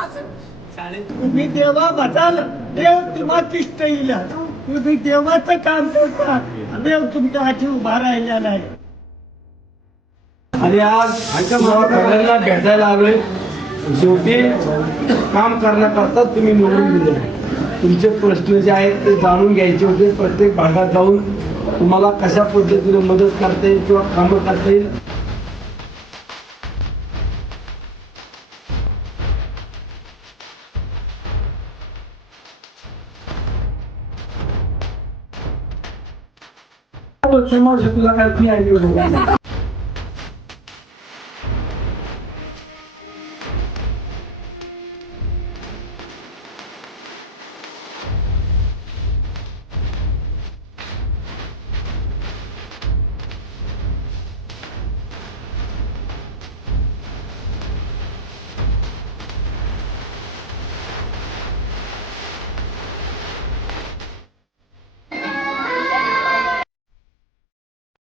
तुम्ही देवा बसाल, देव तुम्हा तिष्ठ येईल. तुम्ही देवाचं काम करता, देव तुमच्या हाती उभा राहिलेला आहे. आणि आज सगळ्यांना भेटायला आलोय. शेवटी काम करण्याकरता तुम्ही निवडून दिले. तुमचे प्रश्न जे आहेत ते जाणून घ्यायचे होते. प्रत्येक भागात जाऊन तुम्हाला कशा पद्धतीने मदत करता येईल किंवा कामं करता येईल. तुला काय